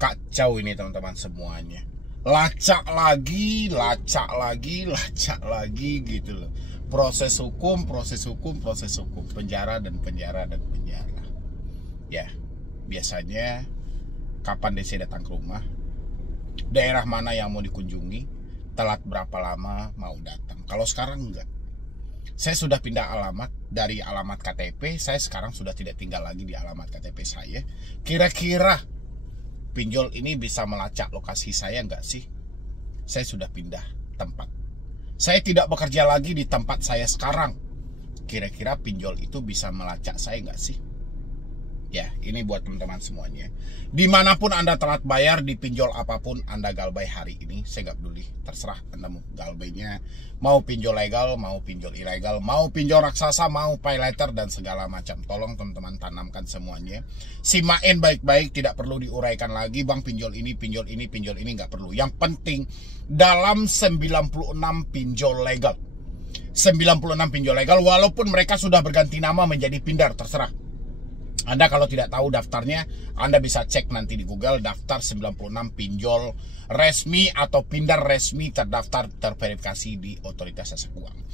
Kacau ini teman-teman semuanya. Lacak lagi gitu loh. Proses hukum, penjara dan penjara. Ya, biasanya kapan DC datang ke rumah, daerah mana yang mau dikunjungi, telat berapa lama mau datang. Kalau sekarang enggak. Saya sudah pindah alamat, dari alamat KTP, saya sekarang sudah tidak tinggal lagi di alamat KTP saya. Kira-kira pinjol ini bisa melacak lokasi saya enggak sih? Saya sudah pindah tempat. Saya tidak bekerja lagi di tempat saya sekarang. Kira-kira pinjol itu bisa melacak saya enggak sih? Ya, ini buat teman-teman semuanya. Dimanapun Anda telat bayar, di pinjol apapun Anda galbay hari ini, saya nggak peduli. Terserah Anda mau galbaynya, mau pinjol legal, mau pinjol ilegal, mau pinjol raksasa, mau pay later, dan segala macam. Tolong teman-teman tanamkan semuanya. Simain baik-baik, tidak perlu diuraikan lagi. Bang, pinjol ini, nggak perlu. Yang penting, dalam 96 pinjol legal. 96 pinjol legal, walaupun mereka sudah berganti nama menjadi Pindar, terserah. Anda kalau tidak tahu daftarnya, Anda bisa cek nanti di Google, daftar 96 pinjol resmi atau Pindar resmi terdaftar terverifikasi di Otoritas Jasa Keuangan.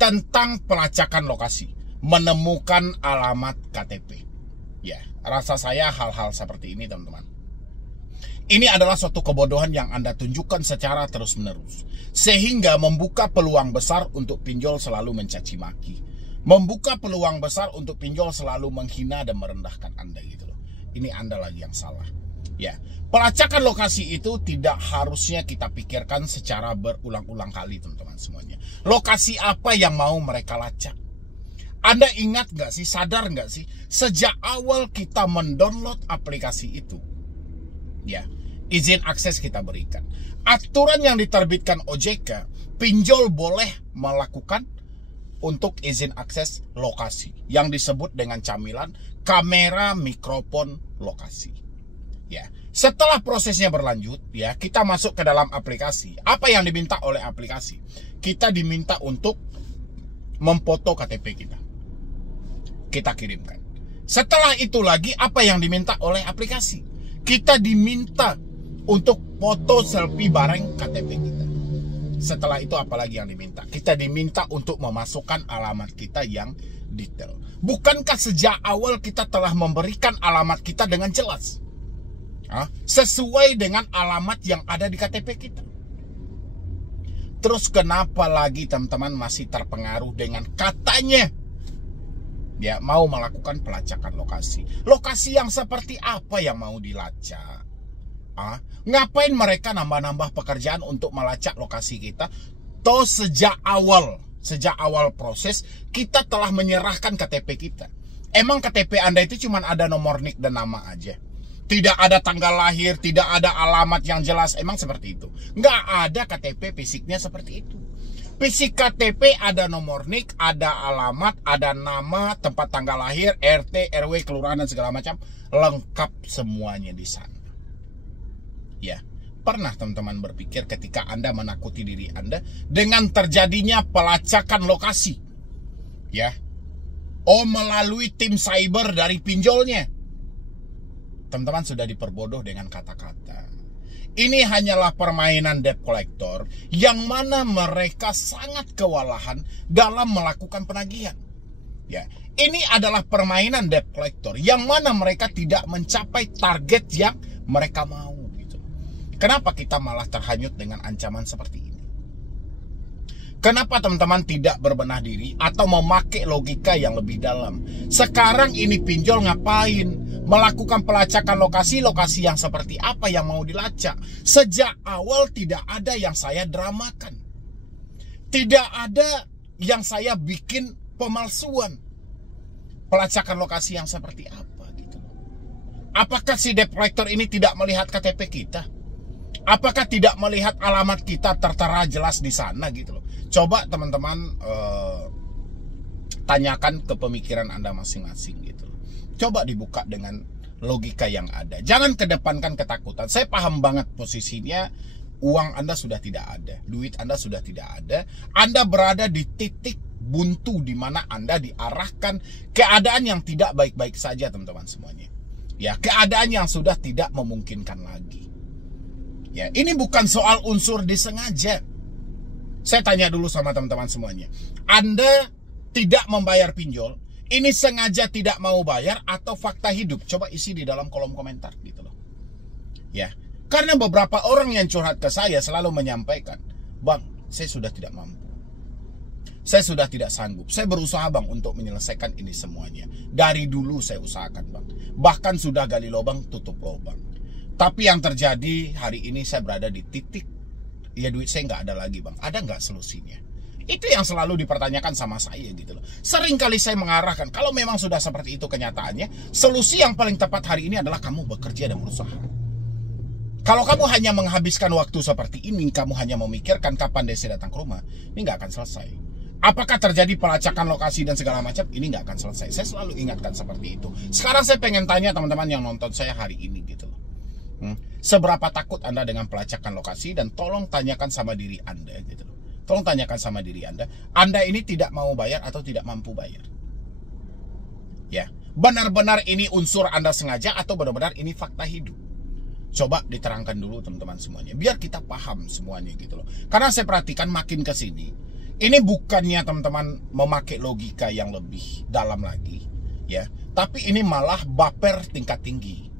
Tentang pelacakan lokasi, menemukan alamat KTP. Ya, rasa saya hal-hal seperti ini teman-teman. Ini adalah suatu kebodohan yang Anda tunjukkan secara terus-menerus, sehingga membuka peluang besar untuk pinjol selalu mencaci maki. Membuka peluang besar untuk pinjol selalu menghina dan merendahkan Anda gitu loh. Ini Anda lagi yang salah. Ya, pelacakan lokasi itu tidak harusnya kita pikirkan secara berulang-ulang kali teman-teman semuanya. Lokasi apa yang mau mereka lacak? Anda ingat nggak sih, sadar nggak sih, sejak awal kita mendownload aplikasi itu, ya, izin akses kita berikan. Aturan yang diterbitkan OJK, pinjol boleh melakukan untuk izin akses lokasi yang disebut dengan camilan kamera mikrofon lokasi. Ya, setelah prosesnya berlanjut, ya, kita masuk ke dalam aplikasi. Apa yang diminta oleh aplikasi? Kita diminta untuk memfoto KTP kita. Kita kirimkan. Setelah itu lagi, apa yang diminta oleh aplikasi? Kita diminta untuk foto selfie bareng KTP kita. Setelah itu apalagi yang diminta? Kita diminta untuk memasukkan alamat kita yang detail. Bukankah sejak awal kita telah memberikan alamat kita dengan jelas? Sesuai dengan alamat yang ada di KTP kita. Terus kenapa lagi teman-teman masih terpengaruh dengan katanya, ya, mau melakukan pelacakan lokasi? Lokasi yang seperti apa yang mau dilacak? Ngapain mereka nambah-nambah pekerjaan untuk melacak lokasi kita? Toh sejak awal proses kita telah menyerahkan KTP kita. Emang KTP Anda itu cuma ada nomor NIK dan nama aja? Tidak ada tanggal lahir, tidak ada alamat yang jelas. Emang seperti itu? Nggak ada KTP fisiknya seperti itu. Fisik KTP ada nomor NIK, ada alamat, ada nama, tempat tanggal lahir, RT, RW, kelurahan, dan segala macam. Lengkap semuanya di sana. Ya, pernah teman-teman berpikir ketika Anda menakuti diri Anda dengan terjadinya pelacakan lokasi? Ya, melalui tim cyber dari pinjolnya. Teman-teman sudah diperbodoh dengan kata-kata. Ini hanyalah permainan debt collector yang mana mereka sangat kewalahan dalam melakukan penagihan. Ya, ini adalah permainan debt collector yang mana mereka tidak mencapai target yang mereka mau. Kenapa kita malah terhanyut dengan ancaman seperti ini? Kenapa teman-teman tidak berbenah diri atau memakai logika yang lebih dalam? Sekarang ini pinjol ngapain? Melakukan pelacakan lokasi yang seperti apa yang mau dilacak? Sejak awal tidak ada yang saya dramakan. Tidak ada yang saya bikin pemalsuan. Pelacakan lokasi yang seperti apa gitu. Apakah si debt collector ini tidak melihat KTP kita? Apakah tidak melihat alamat kita tertera jelas di sana gitu loh. Coba teman-teman tanyakan ke pemikiran Anda masing-masing gitu loh. Coba dibuka dengan logika yang ada. Jangan kedepankan ketakutan. Saya paham banget posisinya. Uang Anda sudah tidak ada, duit Anda sudah tidak ada. Anda berada di titik buntu di mana Anda diarahkan keadaan yang tidak baik-baik saja teman-teman semuanya. Ya, keadaan yang sudah tidak memungkinkan lagi. Ya, ini bukan soal unsur disengaja. Saya tanya dulu sama teman-teman semuanya. Anda tidak membayar pinjol, ini sengaja tidak mau bayar atau fakta hidup? Coba isi di dalam kolom komentar gitu loh. Ya, karena beberapa orang yang curhat ke saya selalu menyampaikan, "Bang, saya sudah tidak mampu. Saya sudah tidak sanggup. Saya berusaha bang untuk menyelesaikan ini semuanya. Dari dulu saya usahakan bang. Bahkan sudah gali lubang, tutup lubang. Tapi yang terjadi hari ini saya berada di titik, ya duit saya nggak ada lagi bang. Ada nggak solusinya?" Itu yang selalu dipertanyakan sama saya gitu loh. Sering kali saya mengarahkan, kalau memang sudah seperti itu kenyataannya, solusi yang paling tepat hari ini adalah kamu bekerja dan berusaha. Kalau kamu hanya menghabiskan waktu seperti ini, kamu hanya memikirkan kapan Desi datang ke rumah, ini nggak akan selesai. Apakah terjadi pelacakan lokasi dan segala macam? Ini nggak akan selesai. Saya selalu ingatkan seperti itu. Sekarang saya pengen tanya teman-teman yang nonton saya hari ini gitu loh. Seberapa takut Anda dengan pelacakan lokasi? Dan tolong tanyakan sama diri Anda gitu loh. Tolong tanyakan sama diri Anda ini tidak mau bayar atau tidak mampu bayar? Ya, benar-benar ini unsur Anda sengaja atau benar-benar ini fakta hidup? Coba diterangkan dulu teman-teman semuanya, biar kita paham semuanya gitu loh. Karena saya perhatikan makin ke sini, ini bukannya teman-teman memakai logika yang lebih dalam lagi, ya, tapi ini malah baper tingkat tinggi.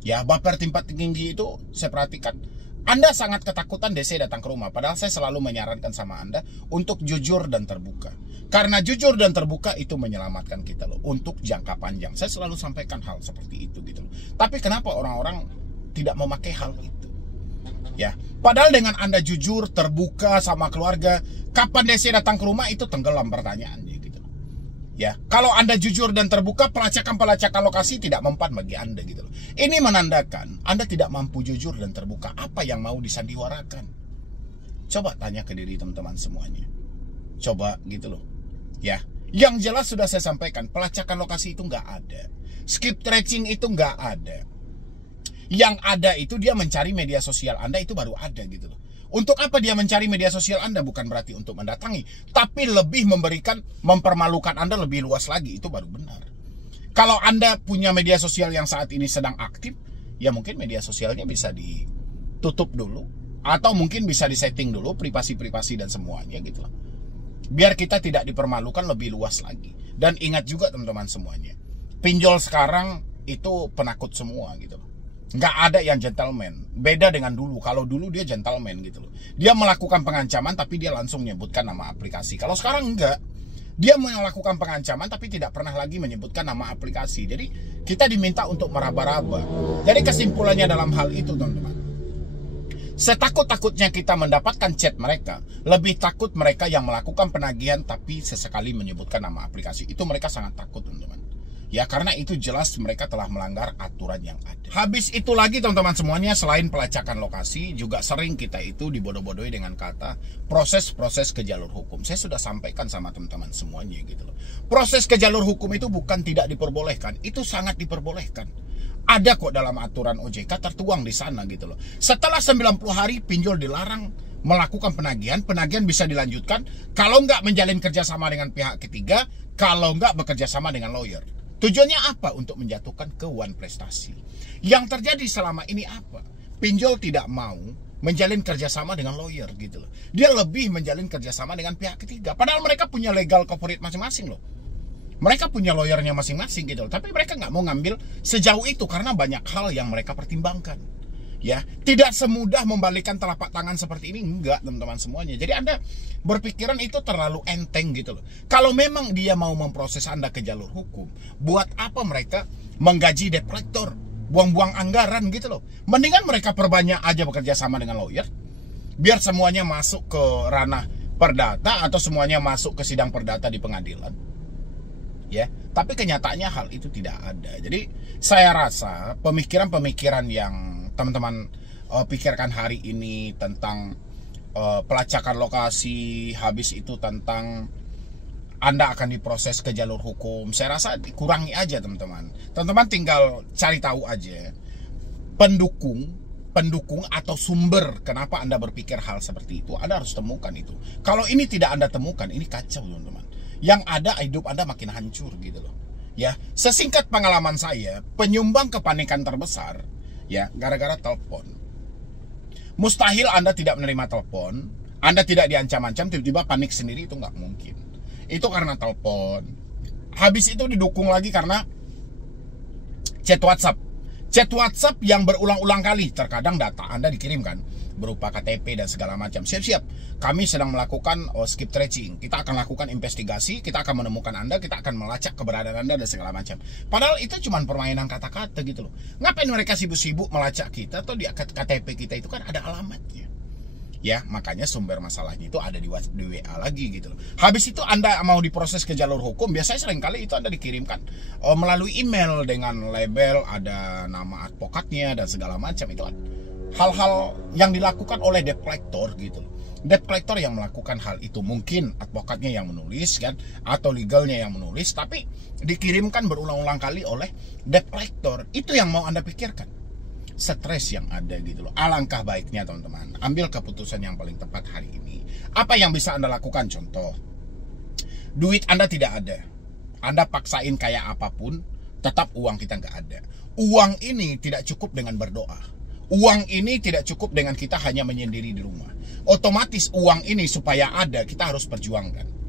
Ya, baper tingkat tinggi itu saya perhatikan. Anda sangat ketakutan Desi datang ke rumah, padahal saya selalu menyarankan sama Anda untuk jujur dan terbuka. Karena jujur dan terbuka itu menyelamatkan kita loh, untuk jangka panjang. Saya selalu sampaikan hal seperti itu gitu loh. Tapi kenapa orang-orang tidak memakai hal itu? Ya, padahal dengan Anda jujur, terbuka sama keluarga, kapan Desi datang ke rumah itu tenggelam pertanyaannya gitu. Ya, kalau Anda jujur dan terbuka, pelacakan lokasi tidak mempan bagi Anda gitu loh. Ini menandakan Anda tidak mampu jujur dan terbuka. Apa yang mau disandiwarakan? Coba tanya ke diri teman-teman semuanya. Coba gitu loh. Ya, yang jelas sudah saya sampaikan, pelacakan lokasi itu nggak ada. Skip tracing itu nggak ada. Yang ada itu dia mencari media sosial Anda, itu baru ada gitu loh. Untuk apa dia mencari media sosial Anda? Bukan berarti untuk mendatangi, tapi lebih memberikan, mempermalukan Anda lebih luas lagi. Itu baru benar. Kalau Anda punya media sosial yang saat ini sedang aktif, ya mungkin media sosialnya bisa ditutup dulu, atau mungkin bisa disetting dulu privasi-privasi dan semuanya gitu loh. Biar kita tidak dipermalukan lebih luas lagi. Dan ingat juga teman-teman semuanya, pinjol sekarang itu penakut semua gitu loh. Nggak ada yang gentleman. Beda dengan dulu. Kalau dulu dia gentleman gitu loh. Dia melakukan pengancaman tapi dia langsung menyebutkan nama aplikasi. Kalau sekarang enggak. Dia melakukan pengancaman tapi tidak pernah lagi menyebutkan nama aplikasi. Jadi kita diminta untuk meraba-raba. Jadi kesimpulannya dalam hal itu teman-teman, setakut-takutnya kita mendapatkan chat mereka, lebih takut mereka yang melakukan penagihan tapi sesekali menyebutkan nama aplikasi. Itu mereka sangat takut teman-teman. Ya, karena itu jelas mereka telah melanggar aturan yang ada. Habis itu lagi teman-teman semuanya, selain pelacakan lokasi, juga sering kita itu dibodoh-bodohi dengan kata proses-proses ke jalur hukum. Saya sudah sampaikan sama teman-teman semuanya gitu loh. Proses ke jalur hukum itu bukan tidak diperbolehkan, itu sangat diperbolehkan. Ada kok dalam aturan OJK tertuang di sana gitu loh. Setelah 90 hari pinjol dilarang melakukan penagihan bisa dilanjutkan kalau nggak menjalin kerjasama dengan pihak ketiga, kalau nggak bekerja sama dengan lawyer. Tujuannya apa? Untuk menjatuhkan keuangan prestasi. Yang terjadi selama ini apa? Pinjol tidak mau menjalin kerjasama dengan lawyer gitu loh. Dia lebih menjalin kerjasama dengan pihak ketiga. Padahal mereka punya legal corporate masing-masing loh. Mereka punya lawyernya masing-masing gitu loh. Tapi mereka nggak mau ngambil sejauh itu karena banyak hal yang mereka pertimbangkan. Ya, tidak semudah membalikkan telapak tangan seperti ini, enggak teman-teman semuanya. Jadi Anda berpikiran itu terlalu enteng gitu loh. Kalau memang dia mau memproses Anda ke jalur hukum, buat apa mereka menggaji debt collector, buang-buang anggaran gitu loh. Mendingan mereka perbanyak aja bekerja sama dengan lawyer, biar semuanya masuk ke ranah perdata atau semuanya masuk ke sidang perdata di pengadilan. Ya, tapi kenyataannya hal itu tidak ada. Jadi saya rasa pemikiran-pemikiran yang teman-teman pikirkan hari ini tentang pelacakan lokasi, habis itu tentang Anda akan diproses ke jalur hukum, saya rasa dikurangi aja teman-teman. Teman-teman tinggal cari tahu aja pendukung atau sumber kenapa Anda berpikir hal seperti itu. Anda harus temukan itu. Kalau ini tidak Anda temukan, ini kacau teman-teman. Yang ada hidup Anda makin hancur gitu loh. Ya, sesingkat pengalaman saya, penyumbang kepanikan terbesar ya gara-gara telepon. Mustahil Anda tidak menerima telepon, Anda tidak diancam-ancam tiba-tiba panik sendiri, itu nggak mungkin. Itu karena telepon. Habis itu didukung lagi karena chat WhatsApp. Chat WhatsApp yang berulang-ulang kali. Terkadang data Anda dikirimkan berupa KTP dan segala macam. Siap-siap, kami sedang melakukan skip tracing. Kita akan lakukan investigasi, kita akan menemukan Anda, kita akan melacak keberadaan Anda dan segala macam. Padahal itu cuma permainan kata-kata gitu loh. Ngapain mereka sibuk-sibuk melacak kita? Atau di KTP kita itu kan ada alamatnya. Ya, makanya sumber masalahnya itu ada di WA lagi gitu loh. Habis itu Anda mau diproses ke jalur hukum, biasanya seringkali itu Anda dikirimkan melalui email dengan label, ada nama advokatnya dan segala macam. Itu hal-hal yang dilakukan oleh debt collector gitu loh. Debt collector yang melakukan hal itu, mungkin advokatnya yang menulis kan, atau legalnya yang menulis, tapi dikirimkan berulang-ulang kali oleh debt collector. Itu yang mau Anda pikirkan. Stres yang ada gitu loh. Alangkah baiknya teman-teman, ambil keputusan yang paling tepat hari ini. Apa yang bisa Anda lakukan? Contoh, duit Anda tidak ada, Anda paksain kayak apapun, tetap uang kita nggak ada. Uang ini tidak cukup dengan berdoa. Uang ini tidak cukup dengan kita hanya menyendiri di rumah. Otomatis uang ini supaya ada, kita harus perjuangkan.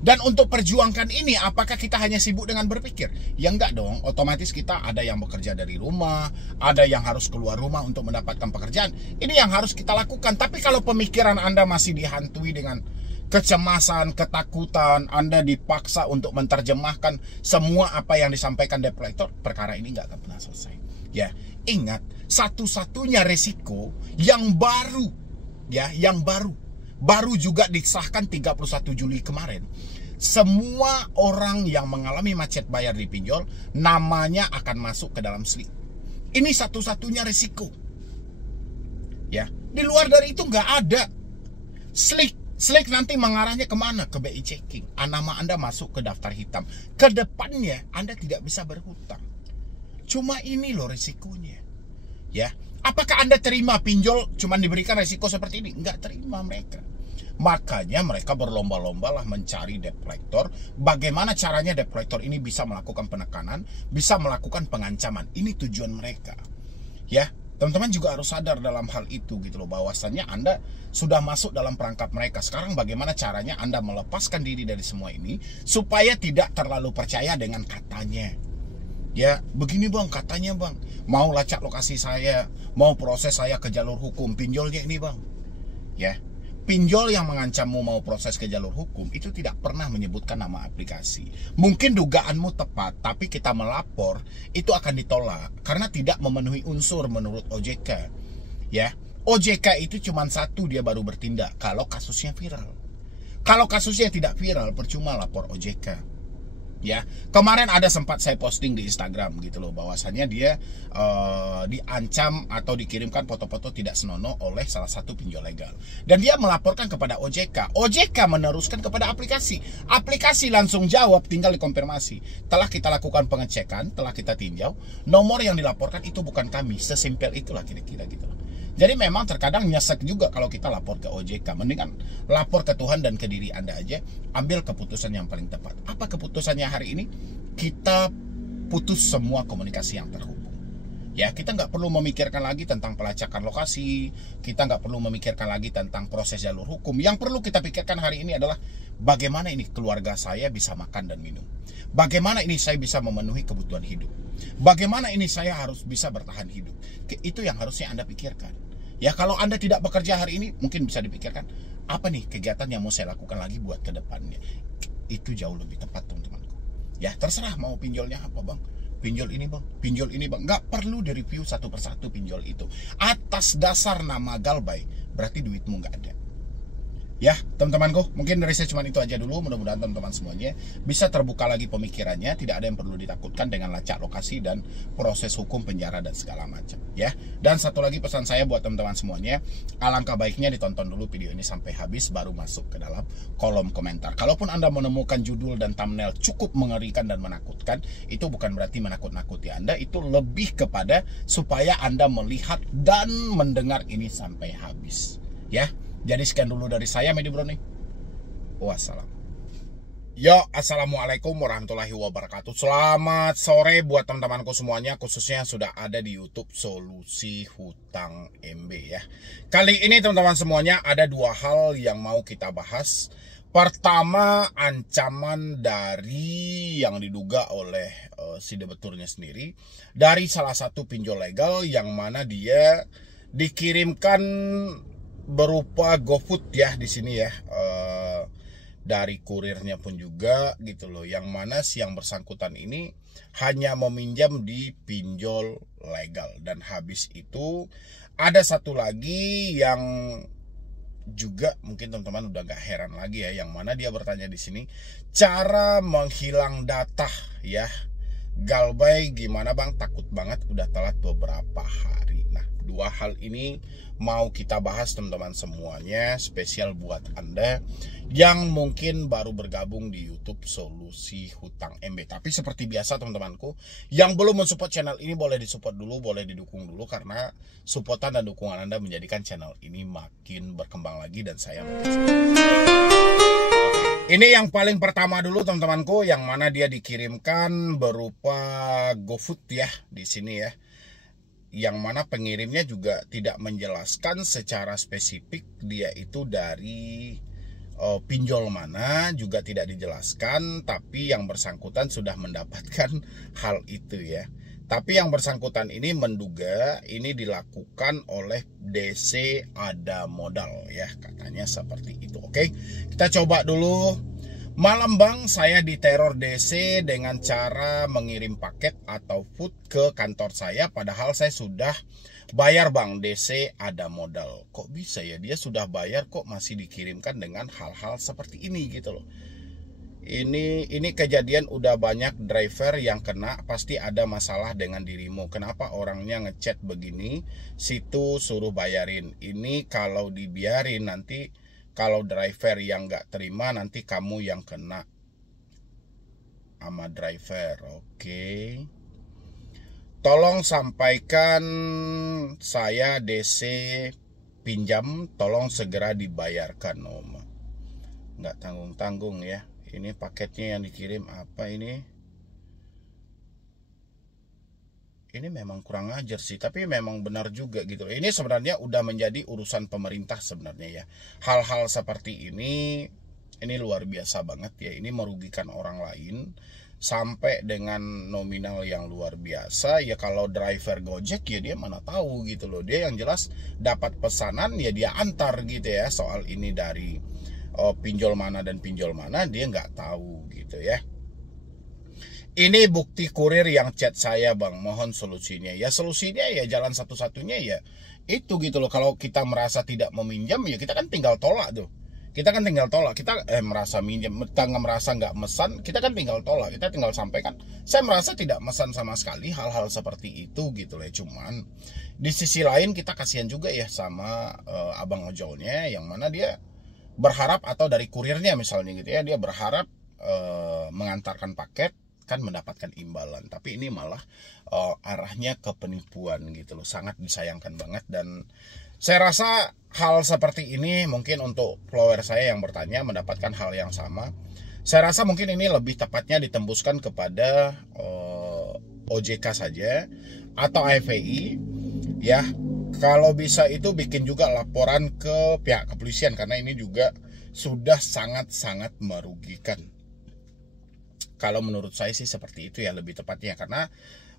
Dan untuk perjuangkan ini, apakah kita hanya sibuk dengan berpikir? Ya enggak dong, otomatis kita ada yang bekerja dari rumah, ada yang harus keluar rumah untuk mendapatkan pekerjaan. Ini yang harus kita lakukan. Tapi kalau pemikiran Anda masih dihantui dengan kecemasan, ketakutan, Anda dipaksa untuk menerjemahkan semua apa yang disampaikan debt collector, perkara ini nggak akan pernah selesai. Ya, ingat, satu-satunya resiko yang baru, ya, yang baru juga disahkan 31 Juli kemarin. Semua orang yang mengalami macet bayar di pinjol, namanya akan masuk ke dalam SLIK. Ini satu-satunya risiko. Ya, di luar dari itu nggak ada. SLIK nanti mengarahnya kemana? Ke BI checking. Nama Anda masuk ke daftar hitam. Kedepannya Anda tidak bisa berhutang. Cuma ini loh risikonya. Ya, apakah Anda terima pinjol cuma diberikan risiko seperti ini? Nggak terima mereka. Makanya mereka berlomba-lomba lah mencari debt collector. Bagaimana caranya debt collector ini bisa melakukan penekanan, bisa melakukan pengancaman. Ini tujuan mereka. Ya, teman-teman juga harus sadar dalam hal itu gitu loh, bahwasannya Anda sudah masuk dalam perangkap mereka. Sekarang bagaimana caranya Anda melepaskan diri dari semua ini supaya tidak terlalu percaya dengan katanya. Ya, begini bang, katanya bang, mau lacak lokasi saya, mau proses saya ke jalur hukum, pinjolnya ini bang. Ya, pinjol yang mengancammu mau proses ke jalur hukum itu tidak pernah menyebutkan nama aplikasi. Mungkin dugaanmu tepat, tapi kita melapor itu akan ditolak karena tidak memenuhi unsur menurut OJK. Ya, OJK itu cuma satu, dia baru bertindak kalau kasusnya viral. Kalau kasusnya tidak viral, percuma lapor OJK. Ya, kemarin ada sempat saya posting di Instagram gitu loh, bahwasannya dia diancam atau dikirimkan foto-foto tidak senonoh oleh salah satu pinjol legal, dan dia melaporkan kepada OJK. OJK meneruskan kepada aplikasi. Aplikasi langsung jawab, tinggal dikonfirmasi. Telah kita lakukan pengecekan, telah kita tinjau, nomor yang dilaporkan itu bukan kami. Sesimpel itulah kira-kira gitu loh. Jadi memang terkadang nyesek juga kalau kita lapor ke OJK. Mendingan lapor ke Tuhan dan ke diri Anda aja. Ambil keputusan yang paling tepat. Apa keputusannya hari ini? Kita putus semua komunikasi yang terhubung. Ya, kita nggak perlu memikirkan lagi tentang pelacakan lokasi. Kita nggak perlu memikirkan lagi tentang proses jalur hukum. Yang perlu kita pikirkan hari ini adalah bagaimana ini keluarga saya bisa makan dan minum. Bagaimana ini saya bisa memenuhi kebutuhan hidup. Bagaimana ini saya harus bisa bertahan hidup. Itu yang harusnya Anda pikirkan. Ya, kalau Anda tidak bekerja hari ini, mungkin bisa dipikirkan, apa nih kegiatan yang mau saya lakukan lagi buat ke depannya. Itu jauh lebih tepat, teman-temanku. Ya, terserah mau pinjolnya apa, bang. Pinjol ini, bang. Pinjol ini, bang. Nggak perlu direview satu persatu pinjol itu. Atas dasar nama Galbay, berarti duitmu nggak ada. Ya, teman-temanku, mungkin dari saya cuma itu aja dulu. Mudah-mudahan teman-teman semuanya bisa terbuka lagi pemikirannya. Tidak ada yang perlu ditakutkan dengan lacak lokasi dan proses hukum penjara dan segala macam. Ya, dan satu lagi pesan saya buat teman-teman semuanya, alangkah baiknya ditonton dulu video ini sampai habis baru masuk ke dalam kolom komentar. Kalaupun Anda menemukan judul dan thumbnail cukup mengerikan dan menakutkan, itu bukan berarti menakut-nakuti Anda. Itu lebih kepada supaya Anda melihat dan mendengar ini sampai habis. Ya. Jadi sekian dulu dari saya, Medi Bro nih. Wassalam. Yo, assalamualaikum warahmatullahi wabarakatuh. Selamat sore buat teman-temanku semuanya, khususnya yang sudah ada di YouTube Solusi Hutang MB ya. Kali ini teman-teman semuanya ada dua hal yang mau kita bahas. Pertama, ancaman dari yang diduga oleh si debeturnya sendiri dari salah satu pinjol legal yang mana dia dikirimkan berupa GoFood ya di sini ya. Dari kurirnya pun juga gitu loh, yang mana si yang bersangkutan ini hanya meminjam di pinjol legal. Dan habis itu ada satu lagi yang juga mungkin teman-teman udah gak heran lagi ya, yang mana dia bertanya di sini cara menghilang data ya. Galbay gimana bang, takut banget udah telat beberapa hari. Nah, dua hal ini mau kita bahas teman-teman semuanya, spesial buat Anda yang mungkin baru bergabung di YouTube Solusi Hutang MB. Tapi seperti biasa teman-temanku, yang belum mensupport channel ini boleh disupport dulu, boleh didukung dulu, karena supportan dan dukungan Anda menjadikan channel ini makin berkembang lagi dan saya ini yang paling pertama dulu teman-temanku, yang mana dia dikirimkan berupa GoFood ya di sini ya. Yang mana pengirimnya juga tidak menjelaskan secara spesifik dia itu dari pinjol mana, juga tidak dijelaskan, tapi yang bersangkutan sudah mendapatkan hal itu ya. Tapi yang bersangkutan ini menduga ini dilakukan oleh DC Ada Modal ya, katanya seperti itu. Oke, kita coba dulu. Malam bang, saya diteror DC dengan cara mengirim paket atau food ke kantor saya, padahal saya sudah bayar bang. DC Ada Modal. Kok bisa ya, dia sudah bayar kok masih dikirimkan dengan hal-hal seperti ini gitu loh. Ini kejadian udah banyak driver yang kena, pasti ada masalah dengan dirimu. Kenapa orangnya ngechat begini, situ suruh bayarin. Ini kalau dibiarin nanti kalau driver yang nggak terima nanti kamu yang kena sama driver. Oke. Tolong sampaikan saya DC pinjam, tolong segera dibayarkan. Nggak tanggung-tanggung ya. Ini paketnya yang dikirim apa ini? Ini memang kurang ajar sih, tapi memang benar juga gitu. Ini sebenarnya udah menjadi urusan pemerintah sebenarnya ya. Hal-hal seperti ini luar biasa banget ya. Ini merugikan orang lain sampai dengan nominal yang luar biasa ya. Kalau driver Gojek ya dia mana tahu gitu loh. Dia yang jelas dapat pesanan ya dia antar gitu ya. Soal ini dari pinjol mana dan pinjol mana dia nggak tahu gitu ya. Ini bukti kurir yang chat saya bang, mohon solusinya. Ya solusinya ya jalan satu-satunya ya itu gitu loh. Kalau kita merasa tidak meminjam ya kita kan tinggal tolak tuh. Kita kan tinggal tolak. Kita merasa minjam, merasa nggak mesan, kita kan tinggal tolak. Kita tinggal sampaikan, saya merasa tidak mesan sama sekali, hal-hal seperti itu gitu loh. Cuman di sisi lain kita kasihan juga ya sama abang ojolnya, yang mana dia berharap, atau dari kurirnya misalnya gitu ya, dia berharap mengantarkan paket kan mendapatkan imbalan, tapi ini malah arahnya ke penipuan gitu loh. Sangat disayangkan banget. Dan saya rasa hal seperti ini mungkin untuk follower saya yang bertanya mendapatkan hal yang sama, saya rasa mungkin ini lebih tepatnya ditembuskan kepada OJK saja atau AFVI ya. Kalau bisa itu bikin juga laporan ke pihak kepolisian, karena ini juga sudah sangat-sangat merugikan. Kalau menurut saya sih seperti itu ya lebih tepatnya, karena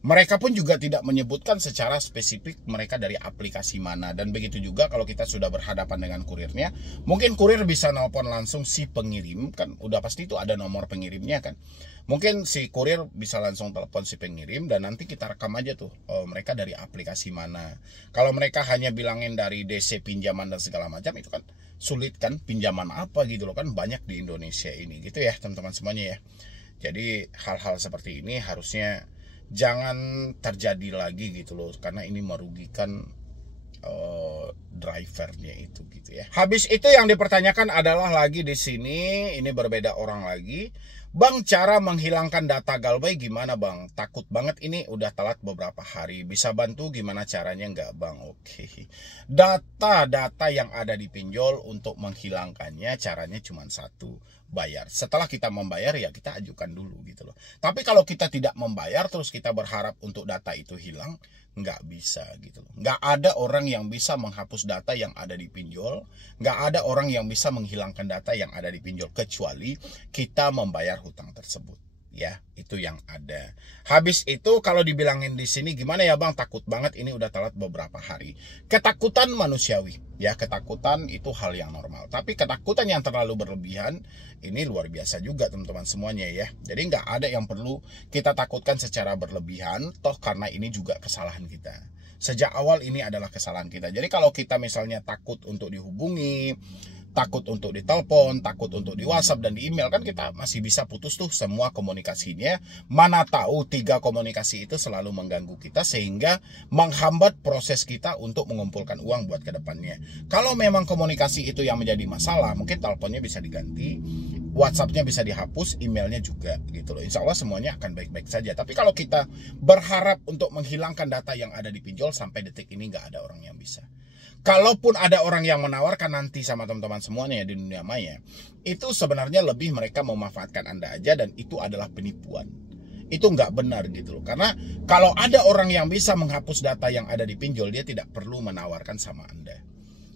mereka pun juga tidak menyebutkan secara spesifik mereka dari aplikasi mana. Dan begitu juga kalau kita sudah berhadapan dengan kurirnya, mungkin kurir bisa nelpon langsung si pengirim, kan udah pasti itu ada nomor pengirimnya kan. Mungkin si kurir bisa langsung telepon si pengirim dan nanti kita rekam aja tuh mereka dari aplikasi mana. Kalau mereka hanya bilangin dari DC pinjaman dan segala macam, itu kan sulit kan, pinjaman apa gitu loh, kan banyak di Indonesia ini gitu ya teman-teman semuanya ya. Jadi hal-hal seperti ini harusnya jangan terjadi lagi gitu loh, karena ini merugikan drivernya itu gitu ya. Habis itu yang dipertanyakan adalah lagi di sini, ini berbeda orang lagi. Bang, cara menghilangkan data Galbay gimana bang? Takut banget ini udah telat beberapa hari. Bisa bantu gimana caranya nggak bang? Oke. Data-data yang ada di pinjol untuk menghilangkannya caranya cuma satu. bayar. Setelah kita membayar ya kita ajukan dulu gitu loh. Tapi kalau kita tidak membayar terus kita berharap untuk data itu hilang, nggak bisa gitu loh. Nggak ada orang yang bisa menghapus data yang ada di pinjol, nggak ada orang yang bisa menghilangkan data yang ada di pinjol kecuali kita membayar hutang tersebut. Ya, itu yang ada. Habis itu kalau dibilangin di sini gimana ya Bang, takut banget ini udah telat beberapa hari. Ketakutan manusiawi, ya ketakutan itu hal yang normal. Tapi ketakutan yang terlalu berlebihan ini luar biasa juga teman-teman semuanya ya. Jadi nggak ada yang perlu kita takutkan secara berlebihan, toh karena ini juga kesalahan kita. Sejak awal ini adalah kesalahan kita. Jadi kalau kita misalnya takut untuk dihubungi, takut untuk ditelepon, takut untuk di WhatsApp dan di email, kan kita masih bisa putus tuh semua komunikasinya. Mana tahu 3 komunikasi itu selalu mengganggu kita sehingga menghambat proses kita untuk mengumpulkan uang buat kedepannya. Kalau memang komunikasi itu yang menjadi masalah, mungkin teleponnya bisa diganti, WhatsAppnya bisa dihapus, emailnya juga gitu loh. Insya Allah semuanya akan baik-baik saja. Tapi kalau kita berharap untuk menghilangkan data yang ada di pinjol, sampai detik ini nggak ada orang yang bisa. Kalaupun ada orang yang menawarkan nanti sama teman-teman semuanya di dunia maya, itu sebenarnya lebih mereka memanfaatkan Anda aja dan itu adalah penipuan. Itu nggak benar gitu loh. Karena kalau ada orang yang bisa menghapus data yang ada di pinjol, dia tidak perlu menawarkan sama Anda.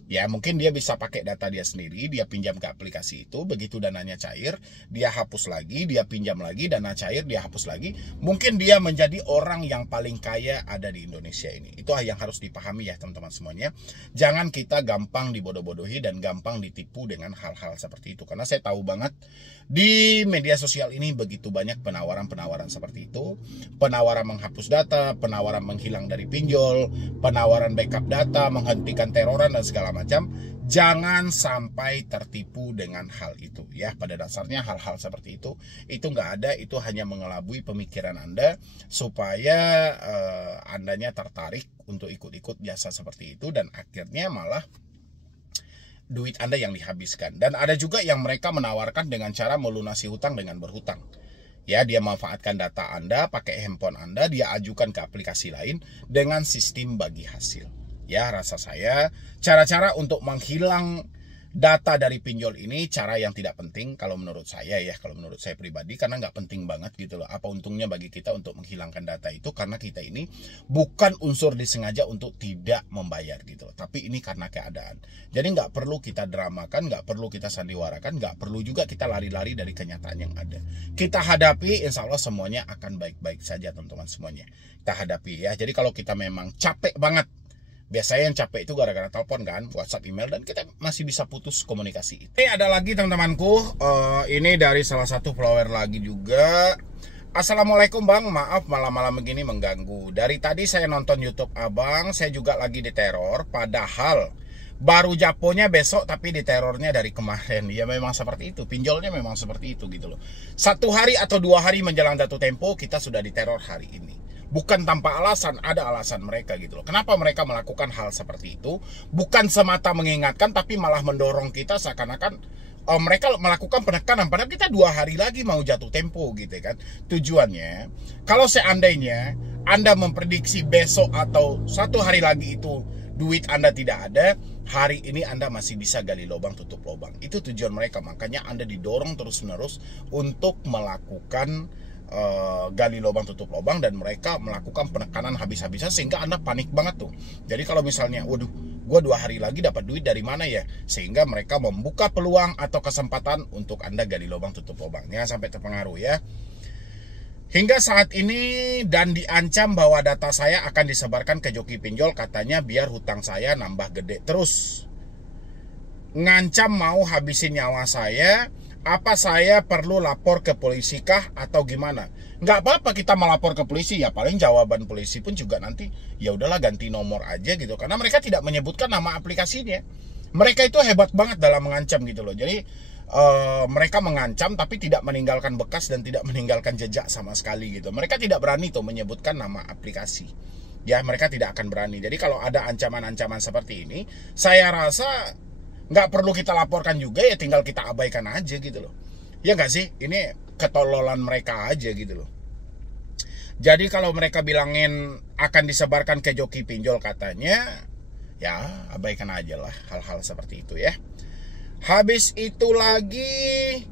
Ya mungkin dia bisa pakai data dia sendiri, dia pinjam ke aplikasi itu, begitu dananya cair, dia hapus lagi, dia pinjam lagi, dana cair, dia hapus lagi. Mungkin dia menjadi orang yang paling kaya ada di Indonesia ini. Itu yang harus dipahami ya teman-teman semuanya. Jangan kita gampang dibodoh-bodohi dan gampang ditipu dengan hal-hal seperti itu. Karena saya tahu banget di media sosial ini begitu banyak penawaran-penawaran seperti itu. Penawaran menghapus data, penawaran menghilang dari pinjol, penawaran backup data, menghentikan teroran dan segala macam. Jangan sampai tertipu dengan hal itu ya. Pada dasarnya hal-hal seperti itu nggak ada. Itu hanya mengelabui pemikiran Anda supaya Andanya tertarik untuk ikut-ikut jasa seperti itu dan akhirnya malah duit Anda yang dihabiskan. Dan ada juga yang mereka menawarkan dengan cara melunasi hutang dengan berhutang. Ya, dia manfaatkan data Anda, pakai handphone Anda, dia ajukan ke aplikasi lain dengan sistem bagi hasil. Ya, rasa saya cara-cara untuk menghilang data dari pinjol ini cara yang tidak penting kalau menurut saya ya, kalau menurut saya pribadi, karena nggak penting banget gitu loh. Apa untungnya bagi kita untuk menghilangkan data itu, karena kita ini bukan unsur disengaja untuk tidak membayar gitu loh, tapi ini karena keadaan. Jadi nggak perlu kita dramakan, nggak perlu kita sandiwarakan, nggak perlu juga kita lari-lari dari kenyataan yang ada. Kita hadapi, insya Allah semuanya akan baik-baik saja teman-teman semuanya. Kita hadapi ya. Jadi kalau kita memang capek banget, biasanya yang capek itu gara-gara telepon kan, WhatsApp, email, dan kita masih bisa putus komunikasi. Ini ada lagi teman-temanku, ini dari salah satu follower lagi juga. Assalamualaikum Bang, maaf malam-malam begini mengganggu. Dari tadi saya nonton YouTube Abang, saya juga lagi diteror, padahal baru japonya besok tapi diterornya dari kemarin. Ya memang seperti itu, pinjolnya memang seperti itu gitu loh. 1 hari atau 2 hari menjelang jatuh tempo kita sudah diteror hari ini. Bukan tanpa alasan, ada alasan mereka gitu loh. Kenapa mereka melakukan hal seperti itu? Bukan semata mengingatkan, tapi malah mendorong kita seakan-akan mereka melakukan penekanan. Padahal kita 2 hari lagi mau jatuh tempo gitu kan. Tujuannya, kalau seandainya Anda memprediksi besok atau 1 hari lagi itu duit Anda tidak ada, hari ini Anda masih bisa gali lubang tutup lubang. Itu tujuan mereka. Makanya Anda didorong terus-menerus untuk melakukan gali lubang tutup lubang, dan mereka melakukan penekanan habis-habisan sehingga Anda panik banget tuh. Jadi kalau misalnya, waduh, gue 2 hari lagi dapat duit dari mana ya, sehingga mereka membuka peluang atau kesempatan untuk Anda gali lubang tutup lubang. Jangan sampai terpengaruh ya. Hingga saat ini dan diancam bahwa data saya akan disebarkan ke joki pinjol, katanya biar hutang saya nambah gede terus. Ngancam mau habisin nyawa saya. Apa saya perlu lapor ke polisi kah atau gimana? Nggak apa-apa kita melapor ke polisi, ya paling jawaban polisi pun juga nanti ya udahlah ganti nomor aja gitu, karena mereka tidak menyebutkan nama aplikasinya. Mereka itu hebat banget dalam mengancam gitu loh. Jadi mereka mengancam tapi tidak meninggalkan bekas dan tidak meninggalkan jejak sama sekali gitu. Mereka tidak berani tuh menyebutkan nama aplikasi. Ya mereka tidak akan berani. Jadi kalau ada ancaman-ancaman seperti ini, saya rasa nggak perlu kita laporkan juga, ya tinggal kita abaikan aja gitu loh. Ya nggak sih? Ini ketololan mereka aja gitu loh. Jadi kalau mereka bilangin akan disebarkan ke joki pinjol katanya, ya abaikan aja lah hal-hal seperti itu ya. Habis itu lagi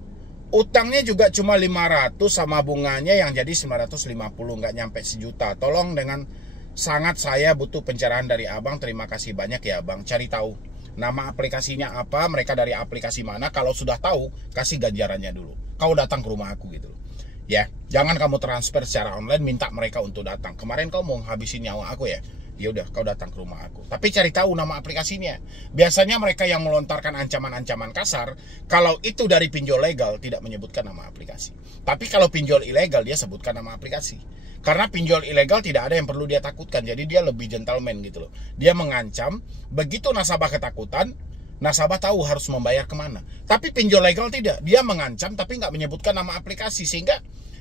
Utangnya juga cuma 500 sama bunganya yang jadi 950, nggak nyampe sejuta. Tolong dengan sangat saya butuh pencerahan dari abang. Terima kasih banyak ya abang. Cari tahu nama aplikasinya apa, mereka dari aplikasi mana. Kalau sudah tahu, kasih ganjarannya dulu. Kau datang ke rumah aku gitu loh. Ya, jangan kamu transfer secara online, minta mereka untuk datang. Kemarin kau mau habisin nyawa aku ya. Ya udah, kau datang ke rumah aku. Tapi cari tahu nama aplikasinya. Biasanya mereka yang melontarkan ancaman-ancaman kasar, kalau itu dari pinjol legal tidak menyebutkan nama aplikasi. Tapi kalau pinjol ilegal dia sebutkan nama aplikasi. Karena pinjol ilegal tidak ada yang perlu dia takutkan. Jadi dia lebih gentleman gitu loh. Dia mengancam, begitu nasabah ketakutan, nasabah tahu harus membayar kemana. Tapi pinjol legal tidak. Dia mengancam tapi nggak menyebutkan nama aplikasi. Sehingga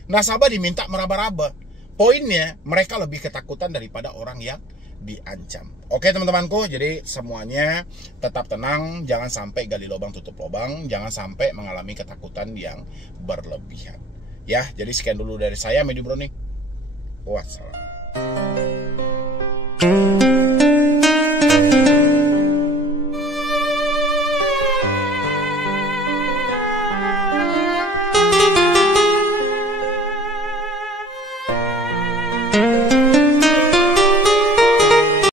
nasabah diminta meraba-raba. Poinnya mereka lebih ketakutan daripada orang yang diancam. Oke teman-temanku, jadi semuanya tetap tenang. Jangan sampai gali lubang tutup lubang. Jangan sampai mengalami ketakutan yang berlebihan. Ya, jadi sekian dulu dari saya, Medi Browning. Wassalam.